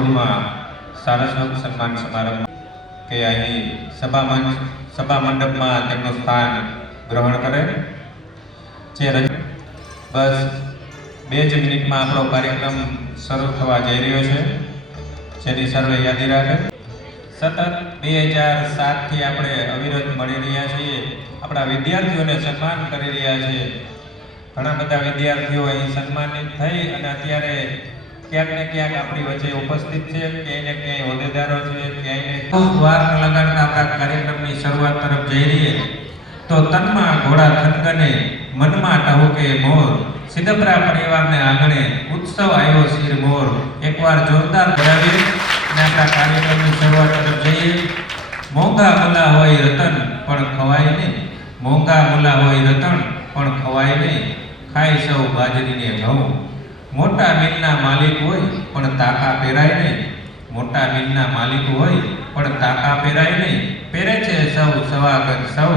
ભુજમાં સારસ્વત સન્માન સમારંભ કે અહીં સભા મંડપમાં તેમનું સ્થાન ગ્રહણ કરે છે। બસ 2 જ મિનિટમાં આપણો કાર્યક્રમ શરૂ થવા જઈ રહ્યો છે, જેની સર્વે યાદી રાખે। સતત 2007થી આપણે અવિરત મળી રહ્યા છીએ, આપણા વિદ્યાર્થીઓને સન્માન કરી રહ્યા છીએ। ઘણા બધા વિદ્યાર્થીઓ અહીં સન્માનિત થઈ અને અત્યારે ક્યાંક ને ક્યાંક આપણી વચ્ચે ઉપસ્થિત છે, ક્યાંય ને ક્યાંય હોદ્દેદારો છે, ક્યાંય વાર લગાડતા આપણા કાર્યક્રમની શરૂઆત તરફ જઈ રહીએ તો તનમાં ઘોડા થનગને મનમાં ટહુકે મોર, સિદ્ધપરા પરિવારને આંગણે ઉત્સવ આવ્યો શિર મોર। એકવાર જોરદાર કરાવીએ અને આપણા કાર્યક્રમની શરૂઆત તરફ જઈએ। મોંઘા મુલા હોય રતન પણ ખવાય નહીં, મોંઘા મુલા હોય રતન પણ ખવાય નહીં, ખાય સૌ બાજરીને ઘઉં। મોટા મિલના માલિક હોય પણ તાકા પહેરાય નહીં, મોટા મિલના માલિક હોય પણ તાકા પહેરાય નહીં, પહેરે છે સૌ સવાગત સૌ।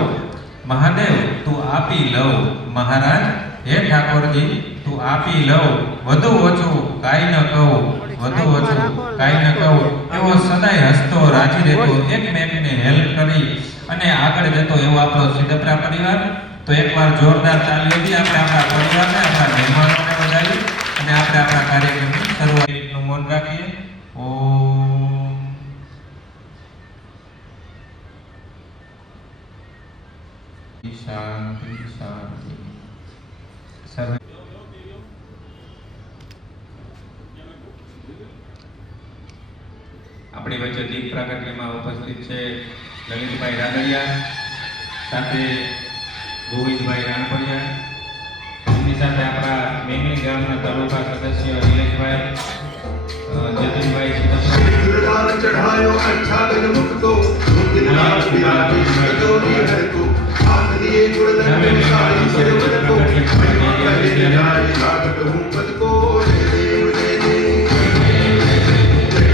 મહાદેવ તું આપી લવ મહારાજ, હે ઠાકોરજી તું આપી લવ, વધુ ઓછું કાંઈ ન કહું, વધુ ઓછું કાંઈ ન કહું। એવો સદાય હસતો રાજી રહેતો, એકમેકને હેલ્પ કરી અને આગળ જતો એવો આપણો સિદ્ધપરા પરિવાર। તો એકવાર જોરદાર તાલીઓથી આપણે આપણા પરિવારને, આપણા મહેમાનોને વધાવી અને આપણે આપણા કાર્યક્રમની શરૂઆતનું મૌન રાખીએ। ઓમ શાંતિ શાંતિ। સર્વે આપણી વચ્ચે દીપ પ્રાગટ્યમાં ઉપસ્થિત છે લલિતભાઈ રાદડિયા, સાથે ગોવિંદભાઈ રાણપડિયા, એમની સાથે આપણા મેંગણી ગામના તાલુકા સદસ્ય નિલેશભાઈ, જતીનભાઈ સિદ્ધપરા ચઢાયો અચ્છા ગન મુક્તો મુક્તિના વિરાજી સજોની હરકો આંગલીએ ગુણધર્મ સારી સેવન કો મહિમા જાઈ લાગત હું પદ કો દે દેવ દે દે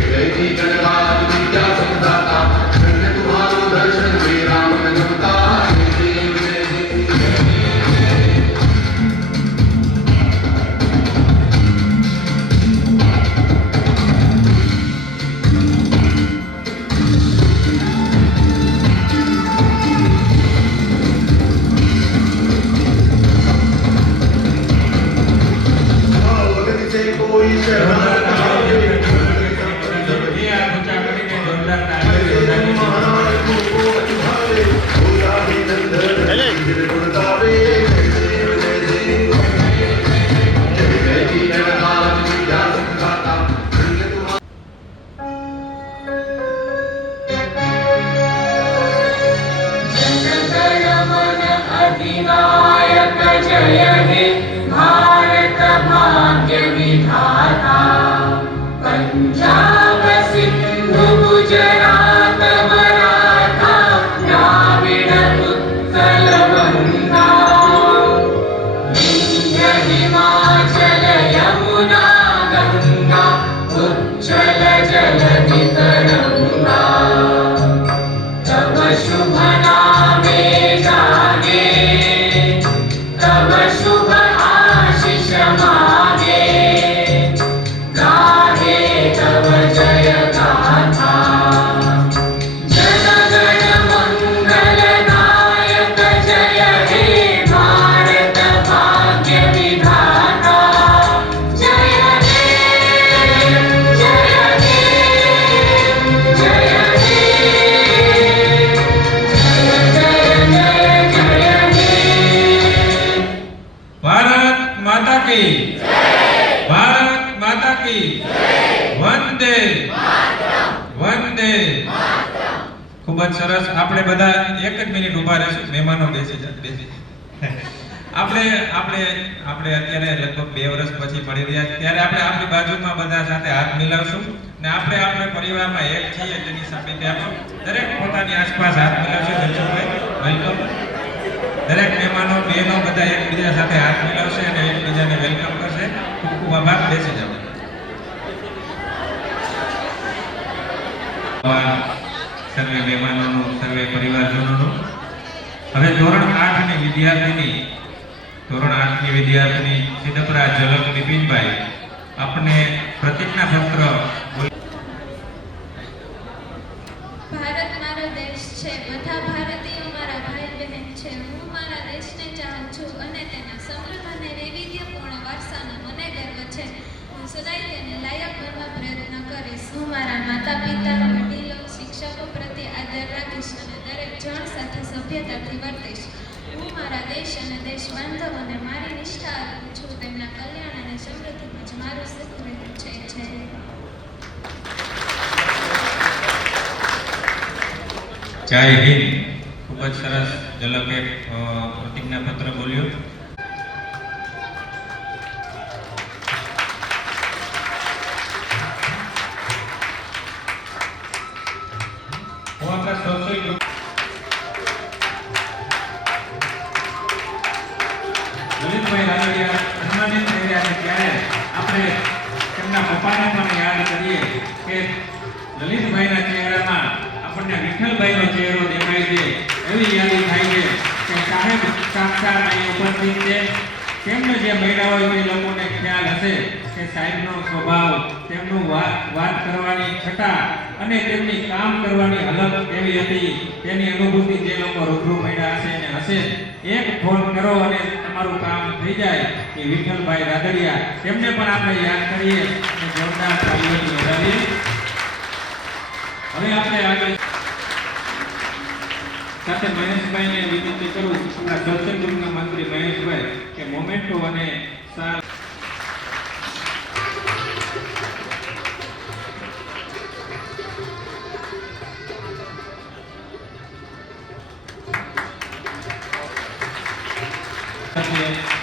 જયજી ગણરાજ વિદ્યા સંદાતા ધન્ય तुम्हारो दर्शन वे राम नमता दे देव दे पंजाब सिंधु गुजरात मराठा द्राविड़ उत्कल बंगा, विंध्य हिमाचल यमुना गंगा उज्जल जलधि तरंगा। तब शुभ नामे जागे, तब शुभ आशीष मागे, गाहे तब जय गाथा। जन गण मंगल नायक जय हे भारत भाग्य विधाता। जय हे जय हे जय हे जय जय जय हे। भारत माता की जय, भारत माता की जय, वंदे मातरम, वंदे मातरम। खूब જ સરસ। આપણે બધા એક જ મિનિટ ઊભા રહેશું, મહેમાનો બેસી આપણે આપણે આપણે અત્યારે લગભગ 2 વર્ષ પછી મળી રહ્યા છીએ, ત્યારે આપણે આપણી બાજુમાં બધા સાથે હાથ મિલાવશું ને આપણે આપણે પરિવારમાં એક છીએ તેની સાબિતી આપો। દરેક પોતાની આસપાસ હાથ મિલાવશે। ધનસુખભાઈ વેલકમ। દરેક મહેમાનો બહેનો બધા એકબીજા સાથે હાથ મિલાવશે અને એકબીજાને વેલકમ કરશે। ખૂબ ખૂબ આભાર। બેસી જાઓ। સર્વે મહેમાનોનું, સર્વે પરિવારજનોનું। હવે ધોરણ 8 ની વિદ્યાર્થીની સિદ્ધપરા ઝલક બિપિનભાઈ આપને પ્રતિજ્ઞા પત્ર મારો દેશ છે. બધા ભારતીયો મારા ભાઈ બહેન છે. હું મારા દેશને ચાહું છું અને તેના સમૃદ્ધ અને વૈવિધ્યપૂર્ણ વારસાનો મને ગર્વ છે. હું સદાય તેને લાયક બનવા પ્રયત્ન કરીશ. હું મારા માતા પિતા, વડીલો, શિક્ષકો પ્રત્યે આદર રાખીશ અને દરેક જણ સાથે સભ્યતાથી વર્તીશ. હું મારા દેશ અને દેશ બાંધવોને મારી નિષ્ઠા આપું છું. તેમના કલ્યાણ અને સમૃદ્ધિમાં જ મારું સુખ રહેલું છે. જય જય હિન્દ. ખૂબ જ સરસ ઝલકે પ્રતિજ્ઞાપત્ર બોલ્યું. હું આપણા સોશિયલ ગ્રુપ લલિતભાઈ રાદડિયા સન્માનિત થઈ રહ્યા છે ત્યારે આપણે તેમના પપ્પાને પણ યાદ કરીએ કે લલિતભાઈના ચહેરામાં આપણને વિઠ્ઠલભાઈનો ચહેરો દેખાય છે. એવી યાદી થાય છે કે સાહેબ સાક્ષાત અહીં ઉપસ્થિત છે. તેમને જે મળ્યા હોય તે લોકોને ખ્યાલ હશે કે સાહેબનો સ્વભાવ, તેમનું વાત કરવાની છટા અને તેમની કામ કરવાની હાલત કેવી હતી તેની અનુભૂતિ જે લોકો રૂબરૂ મળ્યા હશે અને હશે. એક ફોન કરો અને તમારું કામ થઈ જાય. એ વિઠ્ઠલભાઈ રાદડિયા, તેમને પણ આપણે યાદ કરીએ અને જોરદાર તાળીઓથી વધાવીએ. હવે આપણે આગળ સાથે મહેશભાઈને વિનંતી કરું, આપણા સોશિયલ ગ્રુપના મંત્રી મહેશભાઈ, કે મોમેન્ટો અને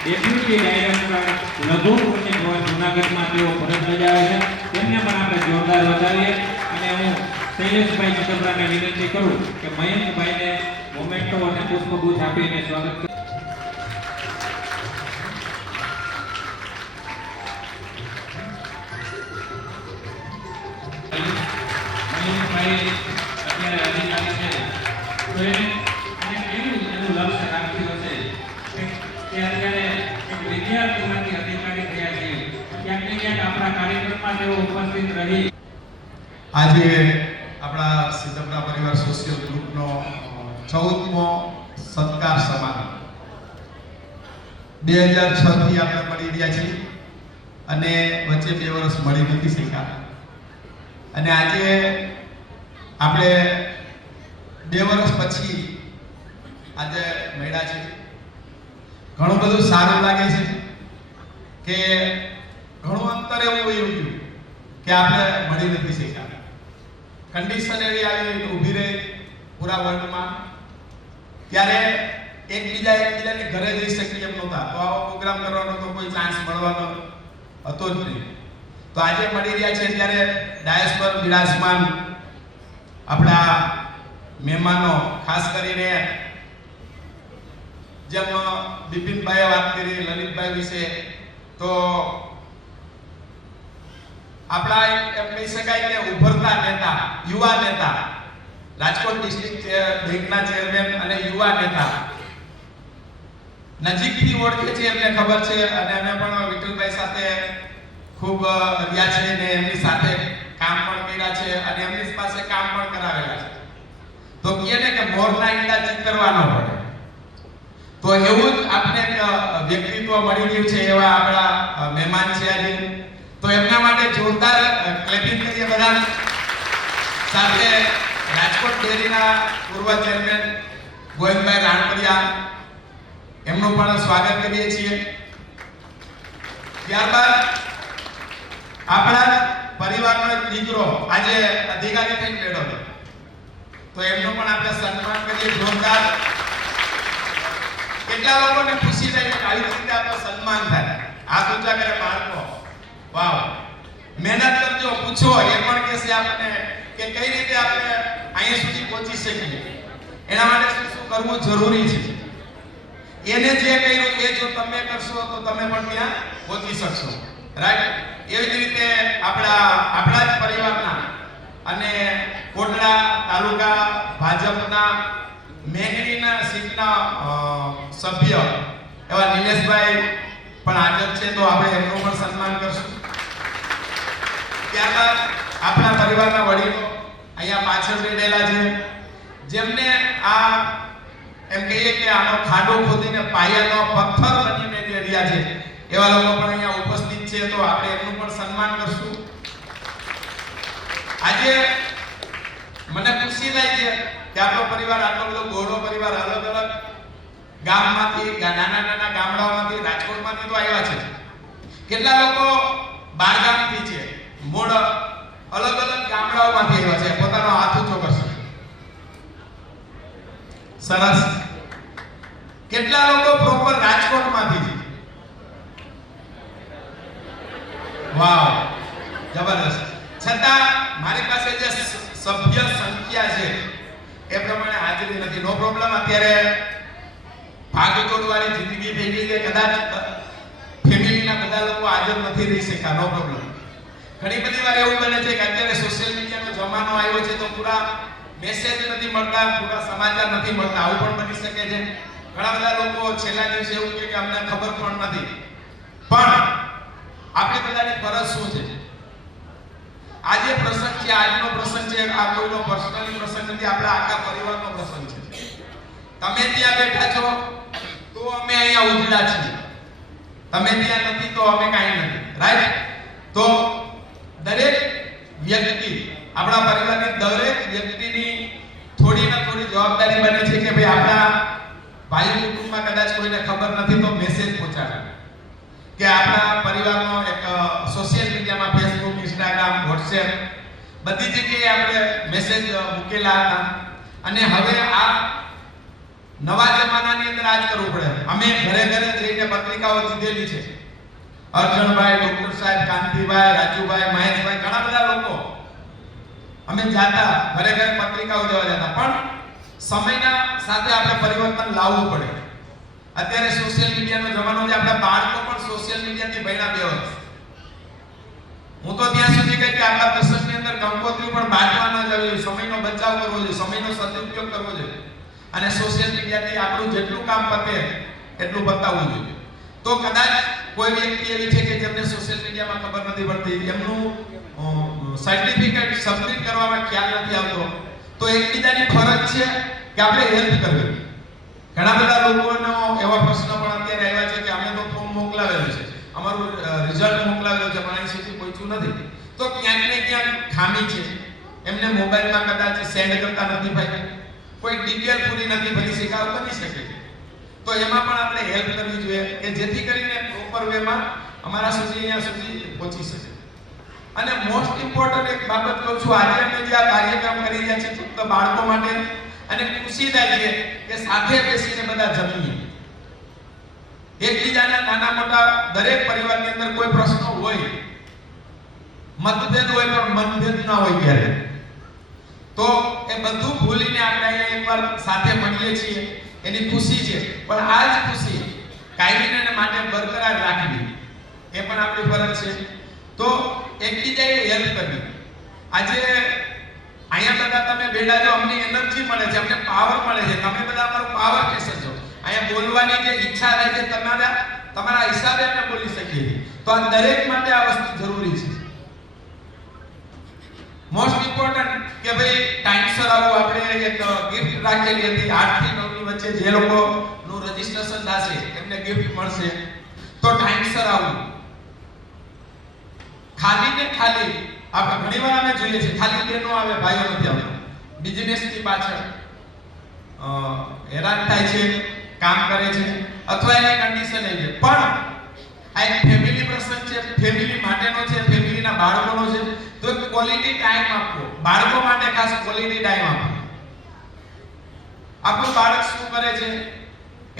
ડેપ્યુટી ડાયરેક્ટર લઘુ પ્રોજેક્ટ જૂનાગઢમાં તેઓ ફરજ બજાવે છે. તેમને પણ આપણે જોરદાર વધાવીએ. અને હું શૈલેષભાઈ ચિદમ્બરાને વિનંતી કરું કે મયંકભાઈને મોમેન્ટો અને પુષ્પગુચ્છ આપીને સ્વાગત કરું. મયંકભાઈ અત્યારે અધિકારી છે, તો એને કેવું એનું લક્ષ્ય રાખ્યું હશે કે અત્યારે એક વિદ્યાર્થીમાંથી અધિકારી થયા છે. ક્યાંક ને ક્યાંક આપણા કાર્યક્રમમાં તેઓ ઉપસ્થિત રહી. આજે આપણા સિદ્ધપુરા પરિવાર સોશિયલ ગ્રુપનો 14મો સત્કાર સમારંભ 2006 થી આપણે મળી રહ્યા છીએ અને વચ્ચે 2 વર્ષ મળી નથી શક્યા. અને આજે આપણે 2 વર્ષ પછી આજે મળ્યા છે. ઘણું બધું સારું લાગે છે કે ઘણું અંતર એવું વયું ગયું કે આપણે મળી નથી શક્યા. કન્ડિશન એવી આવી કે ઊભી રહી પૂરા વર્લ્ડમાં, ત્યારે એકબીજાની ઘરે જઈ શકીએ એમ નહોતા. તો આવો પ્રોગ્રામ કરવાનો તો કોઈ ચાન્સ મળવાનો હતો જ નહીં. તો આજે મળી રહ્યા છે ત્યારે ડાયસ પર બિરાજમાન આપણા મહેમાનો, ખાસ કરીને જેમ બિપિનભાઈએ વાત કરી લલિતભાઈ વિશે, તો આપણા એમ કહી શકાય કે ઉભરતા નેતા, યુવા નેતા, રાજકોટ ડિસ્ટ્રિક્ટ બેંકના ચેરમેન અને યુવા નેતા, નજીકથી ઓળખે છે, એમને ખબર છે. અને અમે પણ વિઠ્ઠલભાઈ સાથે ખૂબ રહ્યા છે ને એમની સાથે કામ પણ કર્યા છે અને એમની પાસે કામ પણ કરાવેલા છે. તો કહે ને કે મોરના ઈંડા ચિતરવા ન પડે, તો એવું જ આપણે વ્યક્તિત્વ મળી ગયું છે. એવા આપણા મહેમાન છે આજે, તો એમના માટે જોરદાર ક્લેપિંગ કરીએ બધા. સાથે રાજકોટ ડેરીના પૂર્વ ચેરમેન ગોવિંદભાઈ રાણપરિયા, એમનું પણ સ્વાગત કરીએ છીએ. ત્યારબાદ આપણા પરિવારનો એક દીકરો આજે અધિકારી થઈને બેઠો છે, તો એમનું પણ આપણે સન્માન કરીએ જોરદાર. કેટલા લોકોને ખુશી થાય કે આવી રીતે આપણું સન્માન થાય. હાથ ઊંચા કરે બાળકો, વાવ, મહેનત કરજો, પૂછો. એ પણ કહેશે આપણને કે કઈ રીતે આપણે અહીંયા સુધી પહોંચી શકીએ, એના માટે શું શું કરવું જરૂરી છે. એને જે કર્યું એ જો તમે કરશો તો તમે પણ ત્યાં પહોંચી શકશો. રાઈટ? એવી જ રીતે આપણા જ પરિવારના અને કોટડા તાલુકા ભાજપના મેઘરીના સીટના સભ્ય એવા નિલેશભાઈ પણ હાજર છે, તો આપણે એમનું પણ સન્માન કરશું. ત્યારબાદ આપણા પરિવારના વડીલો અહીંયા પાછળ બેઠેલા છે, જેમને આ એમ કહીએ કે આનો ખાડો ખોદીને પાયાનો પથ્થર બનીને જે રહ્યા છે એવા લોકો પણ અહીંયા ઉપસ્થિત છે, તો આપણે એમનું પણ સન્માન કરશું. આજે મને ખુશી થાય છે કે આપણો પરિવાર આટલો બધો ગોળો પરિવાર અલગ અલગ ગામમાંથી, નાના નાના ગામડાઓમાંથી, રાજકોટમાંથી તો આવ્યા છે. કેટલા લોકો બારગામથી છે, મૂળ અલગ અલગ ગામડાઓમાંથી આવ્યા છે. પોતાનો હાથ ઊંચો કરશે. સરસ. કેટલા લોકો પ્રોપર રાજકોટમાંથી છે? વાવ, જબરદસ્ત. છતાં મારી પાસે જે સભ્ય સંખ્યા છે એ પ્રમાણે હાજરી નથી. નો પ્રોબ્લેમ. અત્યારે ભાગદોડવાળી જિંદગી થઈ ગઈ છે, કદાચ ફેમિલીના બધા લોકો હાજર નથી રહી શકતા. નો પ્રોબ્લેમ. ઘણી બધી વાર એવું બને છે કે અત્યારે સોશિયલ મીડિયાનો જમાનો આવ્યો છે, તો પૂરા મેસેજ નથી મળતા, પૂરા સમાચાર નથી મળતા. આવું પણ બની શકે છે. ઘણા બધા લોકો છેલ્લા દિવસે એવું કહે કે અમને ખબર પણ નથી. પણ આપણી બધાની ફરજ શું છે? આજે પ્રસંગ છે, આજનો પ્રસંગ છે, આ કોઈનો પર્સનલી પ્રસંગ નથી, આપણા આખા પરિવારનો પ્રસંગ છે. તમે ત્યાં બેઠા છો તો અમે અહીંયા ઉજળા છીએ, તમે ત્યાં નથી તો અમે કાંઈ નથી. રાઈટ? તો દરેક વ્યક્તિ, આપણા પરિવારની દરેક વ્યક્તિની થોડી ને થોડી જવાબદારી બને છે કે ભાઈ આપણા ભાઈ કુટુંબમાં કદાચ કોઈને ખબર નથી તો મેસેજ પહોંચાડે, કે આપણા પરિવારનો એક સોશિયલ મીડિયામાં ફેસબુક, ઇન્સ્ટાગ્રામ, વોટ્સએપ બધી જગ્યાએ આપણે મેસેજ મૂકેલા હતા. અને હવે આ નવા જમાનાની અંદર આજ કરવું પડે. અમે ઘરે ઘરે જઈને પત્રિકાઓ દીધેલી છે. અર્જણભાઈ, ડોક્ટર સાહેબ, કાંતિભાઈ, રાજુભાઈ, મહેશભાઈ, ઘણા બધા લોકો અમે જાતા ઘરે ઘરે પત્રિકાઓ દેવા જતા. પણ સમયના સાથે આપણે પરિવર્તન લાવવું પડે. અત્યારે સોશિયલ મીડિયાનો જમાનો છે. આપણા બાળકો પણ સોશિયલ મીડિયાથી ભણ્યા 2 વર્ષ. હું તો ત્યાં સુધી કહી કે આપણા પ્રસંગની અંદર કંકોત્રી પણ બાંધવા ન જવી, સમયનો બચાવ કરવો જોઈએ, સમયનો સદુપયોગ કરવો જોઈએ. અને સોશિયલ મીડિયાથી આપણું જેટલું કામ પતે એટલું બતાવવું જોઈએ. તો કદાચ કોઈ વ્યક્તિ એવી છે કે જેમને સોશિયલ મીડિયામાં ખબર નથી પડતી, એમનું સર્ટિફિકેટ સબમિટ કરવામાં ખ્યાલ નથી આવતો, તો એકબીજાની ફરજ છે કે આપણે હેલ્પ કરવી. ઘણા બધા લોકોનો એવા પ્રશ્ન પણ અત્યારે આવ્યા છે કે અમે તો ફોર્મ મોકલાવેલું છે, અમારું રિઝલ્ટ મોકલાવેલું છે, પણ અહીં સુધી પહોંચ્યું નથી. તો ક્યાંક ને ક્યાંક ખામી છે. એમને મોબાઈલમાં કદાચ સેન્ડ કરતા નથી ભાઈ, કોઈ ડિટેલ પૂરી નથી ભરી શકાય, બની શકે. તો એમાં પણ આપણે હેલ્પ કરવી જોઈએ કે જેથી કરીને પ્રોપર વેમાં અમારા સુધી અહીંયા સુધી પહોંચી શકે. અને મોસ્ટ ઇમ્પોર્ટન્ટ એક બાબત કહું છું, આજે અમે જે આ કાર્યક્રમ કરી રહ્યા છીએ ફક્ત બાળકો માટે, અને ખુશી થાય છે કે સાથે બેસીને બધા જમીએ. એકબીજાના નાના મોટા દરેક પરિવારની અંદર કોઈ પ્રશ્ન હોય, મતભેદ હોય, પણ મનભેદ ના હોય ક્યારે. તો એ બધું ભૂલીને આપણે અહીંયા એકવાર સાથે મળીએ છીએ, એની ખુશી છે. પણ આ જ ખુશી કાયમીને માટે બરકરાર રાખવી એ પણ આપણી ફરજ છે. તો એકબીજાએ હેલ્પ કરવી. આજે અહીંયા બધા તમે બેઠા છો, અમને એનર્જી મળે છે, અમને પાવર મળે છે. તમે બધા અમારું પાવર સ્ટેશન છો. અહીંયા બોલવાની જે ઈચ્છા થાય છે તમારા હિસાબે અમે બોલી શકીએ. તો આ દરેક માટે આ વસ્તુ જરૂરી છે. મોસ્ટ ઇમ્પોર્ટન્ટ કે ભાઈ ટાઈમસર આવો. આપણે એક ગિફ્ટ રાખેલી હતી 8 થી 9 ની વચ્ચે જે લોકોનું રજીસ્ટ્રેશન થશે એમને ગિફ્ટ મળશે. તો ટાઈમસર આવું. ખાલી ને ખાલી આપણે ઘણીવાર અમે જોઈએ છે ખાલી બહેનો આવે, ભાઈઓ નથી આવતા. બિઝનેસની પાછળ હેરાન થાય છે, કામ કરે છે, અથવા એની કન્ડિશન એ છે. પણ આ એક ફેમિલી પ્રસંગ છે, ફેમિલી માટેનો છે, ફેમિલીના બાળકોનો છે. તો ક્વોલિટી ટાઈમ આપો. બાળકો માટે ખાસ ક્વોલિટી ટાઈમ આપો. આપણું બાળક શું કરે છે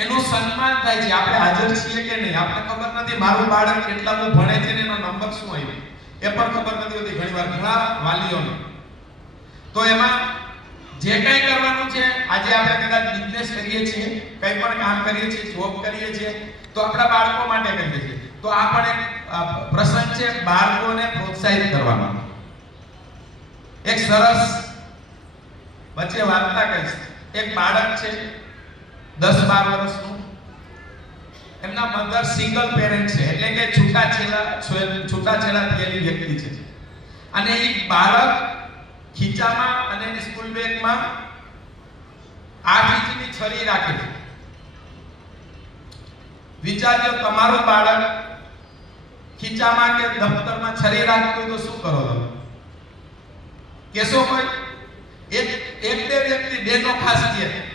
એનું સન્માન થાય છે. આપણે હાજર છીએ કે નહીં આપણે ખબર નથી. મારું બાળક કેટલામું ભણે છે ને એનો નંબર શું આવ્યો એ પણ ખબર નથી હોતી ઘણીવાર ઘણા વાલીઓને. તો એમાં જે કંઈ કરવાનું છે, આજે આપણે કદાચ બિઝનેસ કરીએ છીએ, કંઈ પણ કામ કરીએ છીએ, જોબ કરીએ છીએ, તો આપણા બાળકો માટે કરીએ છીએ. તો આ પણ એક પ્રસંગ છે બાળકોને પ્રોત્સાહિત કરવાનો. એક સરસ વચ્ચે વાર્તા કહીશ. એક બાળક છે 10-12 વર્ષનું. એમના મધર સિંગલ પેરેન્ટ છે, એટલે કે છૂટાછેડા થયેલી વ્યક્તિ છે. અને એ બાળક ખીચામાં અને એની સ્કૂલ બેગમાં 8 ઇંચની છરી રાખે છે. વિચારજો, તમારું બાળક ખીચામાં કે દફતરમાં છરી રાખતું હોય તો શું કરો તમે? કેશો કોઈ? એક બે વ્યક્તિ બેનો ખાસ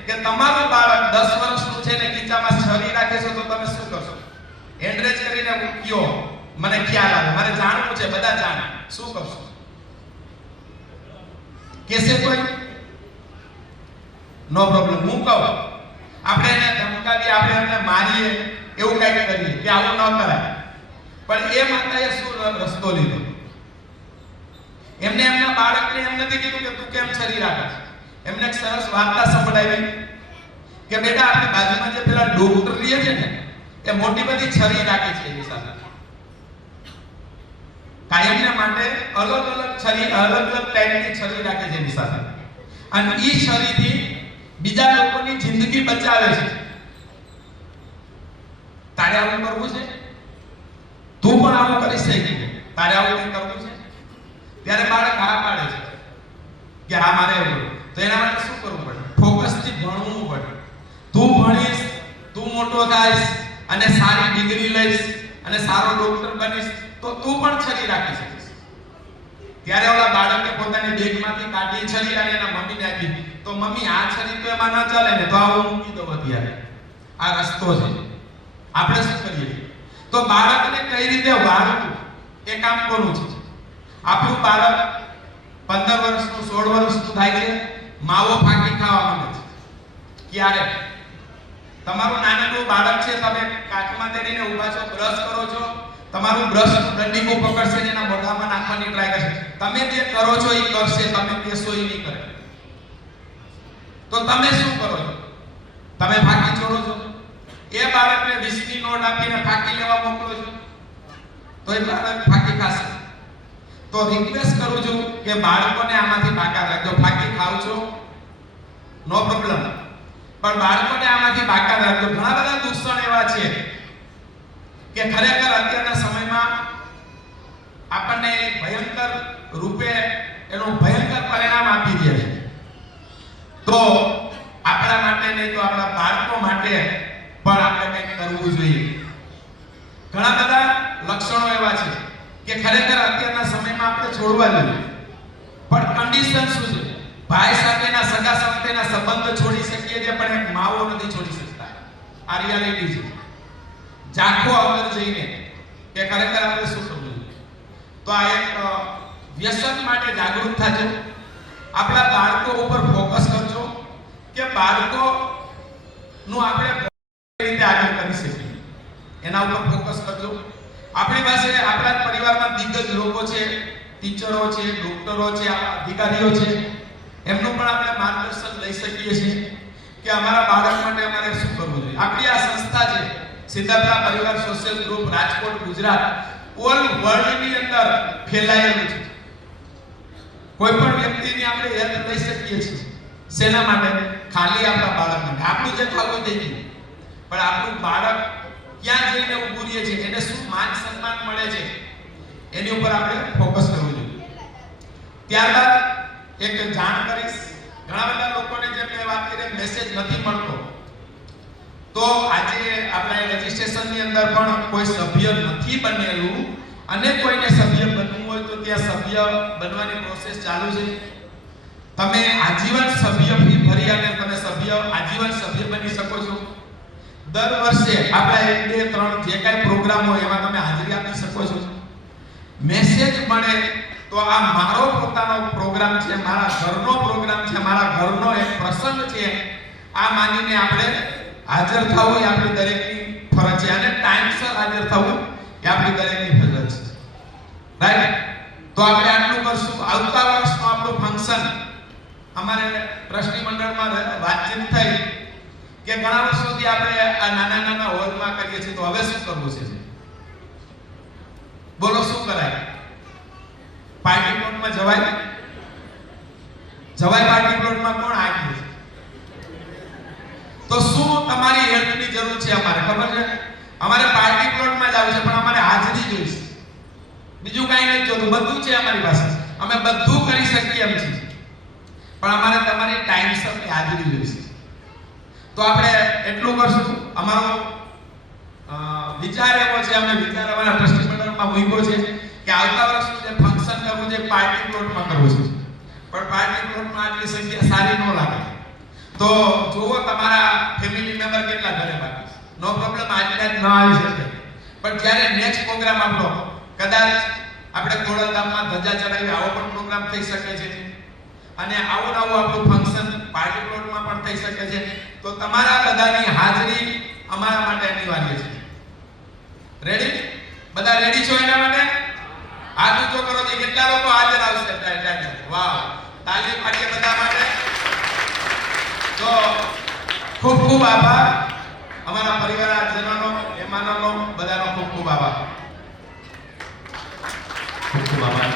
કે તમારું બાળક 10 વર્ષનું છે ને ખીચામાં છરી રાખે છે તો તમે શું કરશો? એન્ડરેજ કરીને કયો, મને ખ્યાલ આવે, મારે જાણવું છે, બધા જાણે, શું કરશો? કેસે કોઈ? નો પ્રોબ્લેમ. હું કહું, આપણે એને ધમકાવીએ, આપણે એને મારીએ, એવું કંઈક કરીએ કે આવું ન કરાય. પણ એ માતાએ શું રસ્તો લીધો? એમને એમના બાળકને એમ નથી કીધું કે તું કેમ છરી રાખે છે. એમને એક સરસ વાર્તા સંભળાવી કે બેટા, આપણી બાજુમાં જે પેલા ડોક્ટર રહે છે ને, એ મોટી બધી છરી રાખે છે એની સાથે. કાયમને માટે અલગ અલગ છરી, અલગ અલગ ટાઈપની છરી રાખે છે એની સાથે. અને ઈ છરીથી બીજા લોકોની જિંદગી બચાવે છે. તારે આવું કરવું છે? તું પણ આવું કરી શકે. તારે આવું કંઈ કરવું છે? ત્યારે બાળક હા પાડે છે કે હા મારે એવું. તો એના માટે શું કરવું પડે? ફોકસથી ભણવું પડે. તું ભણીશ, તું મોટો થાઈશ અને સારી ડિગ્રી લઈશ અને સારો ડોક્ટર બનીશ તો તું પણ છરી રાખી શકીશ. ત્યારે ઓલા બાળકે પોતાની બેગમાંથી કાઢી છરી અને એના મમ્મીને આપી. તો મમ્મી, આ છરી તો એમાં ન ચાલે ને, તો આવું મૂકી દો અત્યારે. આ રસ્તો છે. આપણે શું કરીએ? તો બાળકને કઈ રીતે વાળવું એ કામ કોનું છે? આપણું બાળક 15 વર્ષનું 16 વર્ષનું થાય છે, માવો ફાંકી ખાવા માંગે છે. ક્યારે? તમારું નાનકડું બાળક છે, તમે કાચમાં તેડીને ઊભા છો, બ્રશ કરો છો, તમારું બ્રશ દંડીકું પકડશે ને એના મોઢામાં નાખવાની ટ્રાય કરશે. તમે જે કરો છો એ કરશે, તમે કહેશો એ નહીં કરે. તો તમે શું કરો છો? તમે ફાંકી છોડો છો. એ બાળકને 20 ની નોટ આપીને ફાંકી લેવા મોકલો છો તો એ બાળક ફાંકી ખાશે. તો રિક્વેસ્ટ કરું છું કે બાળકોને આમાંથી બાકાત રાખજો. ફાંકી ખાવ છો, નો પ્રોબ્લેમ, પણ બાળકોને આમાંથી બાકાત રાખજો. ઘણા બધા દૂષણ એવા છે કે ખરેખર અત્યારના સમયમાં આપણને ભયંકર રૂપે એનું ભયંકર પરિણામ આપી દે છે. તો આપણા માટે નહીં તો આપણા બાળકો માટે પણ આપણે કંઈક કરવું જોઈએ. ઘણા બધા લક્ષણો એવા છે કે ખરેખર અત્યારના સમયમાં આપણે છોડવા જોઈએ, પણ કન્ડિશન શું છે? ભાઈ સાથેના સગા સાથેના સંબંધ છોડી શકીએ છીએ, પણ એક માવો નથી છોડી શકતા. આ રિયાલિટી છે. ઝાંખો અંદર જઈને કે ખરેખર આપણે શું કરવું જોઈએ. તો આ એક વ્યસન માટે જાગૃત થાજો. આપણા બાળકો ઉપર ફોકસ કરજો કે બાળકો નું આપણે કઈ રીતે આગળ કરી શકીએ, એના ઉપર ફોકસ કરજો. આપણી પાસે આપણા પરિવારમાં દિગ્ગજ લોકો છે, ટીચરો છે, ડોક્ટરો છે, અધિકારીઓ છે, એમનું પણ આપણે માર્ગદર્શન લઈ શકીએ છીએ કે અમારા બાળક માટે અમારે શું કરવું જોઈએ. આપણી આ સંસ્થા છે Siddharth Parivar social group Rajkot, Gujarat, all વર્લ્ડની અંદર ફેલાયેલું છે. કોઈ પણ વ્યક્તિની આપણે હેલ્પ લઈ શકીએ છીએ. શેના માટે? ખાલી આપણા બાળક માટે. આપણું જે થવું થઈ ગયું, પણ આપણું બાળક ક્યાં જઈને ઊભું રહે છે, એને શું માન સન્માન મળે છે, એની ઉપર આપણે ફોકસ કરવું જોઈએ. ત્યારબાદ એક જાણ કરીશ. ઘણા બધા લોકોને જે મેં વાત કરી મેસેજ નથી મળતો, તો આજે આપણા રજિસ્ટ્રેશનની અંદર પણ કોઈ સભ્ય નથી બનેલું અને કોઈને સભ્ય બનવું હોય તો ત્યાં સભ્ય બનવાની પ્રોસેસ ચાલુ છે. તમે આજીવન સભ્ય ફી ભરી અને તમે આજીવન સભ્ય બની શકો છો. દર વર્ષે આપણા 1, 2, 3 જે કાંઈ પ્રોગ્રામ હોય એમાં તમે હાજરી આપી શકો છો. મેસેજ મળે તો આ મારો પોતાનો પ્રોગ્રામ છે, મારા ઘરનો પ્રોગ્રામ છે, મારા ઘરનો એક પ્રસંગ છે, આ માનીને આપણે હાજર થવું એ આપણી દરેકની ફરજ છે અને ટાઈમસર હાજર થવું એ આપણી દરેકની ફરજ છે. રાઈટ? તો આપણે આટલું કરશું. આવતા વર્ષનું આપણું ફંક્શન અમારે ટ્રસ્ટી મંડળમાં વાતચીત થઈ કે ઘણા વર્ષોથી આપણે આ નાના હોલમાં કરીએ છીએ, તો હવે શું કરવું છે? બોલો, શું કરાય? પાર્ટી પ્લોટમાં જવાય? પાર્ટી પ્લોટમાં કોણ આગળ છે? તો શું તમારી હેલ્પની જરૂર છે? અમારે ખબર છે, અમારે પાર્ટી પ્લોટમાં જ આવશે, પણ અમારે હાજરી જોઈશે. બીજું કાંઈ નથી જોતું, બધું છે અમારી પાસે, અમે બધું કરી શકીએ એમ છીએ, પણ અમારે તમારી ટાઈમસરની હાજરી જોઈશે. તો આપણે એટલું કરશું. અમારો વિચાર એવો છે, અમે વિચાર અમારા ટ્રસ્ટી મંડળમાં મૂક્યો છે કે આવતા વર્ષનું જે ફંક્શન કરવું છે પાર્ટી પ્લોટમાં કરવું છે, પણ પાર્ટી પ્લોટમાં આટલી સંખ્યા સારી ન લાગે. તો જુઓ તમારા ફેમિલી મેમ્બર કેટલા ઘરે બાકી છે. નો પ્રોબ્લેમ, આજના જ ન આવી શકે, પણ જ્યારે નેક્સ્ટ પ્રોગ્રામ આપણો કદાચ આપણે ખોડલધામમાં ધજા ચડાવી આવો પણ પ્રોગ્રામ થઈ શકે છે, અને આવું નવું આપણું ફંક્શન પાર્ટી પ્લોટમાં પણ થઈ શકે છે. તો તમારા બધાની હાજરી અમારા માટે અનિવાર્ય છે. રેડી? બધા રેડી છો એના માટે? હાથ ઊંચો કરો તો કેટલા લોકો હાજર આવશે? વાહ, તાળી પાડીએ બધા માટે. તો ખૂબ ખૂબ આભાર અમારા પરિવારજનોનો, મહેમાનોનો, બધાનો ખૂબ ખૂબ આભાર. ખૂબ ખૂબ આભાર.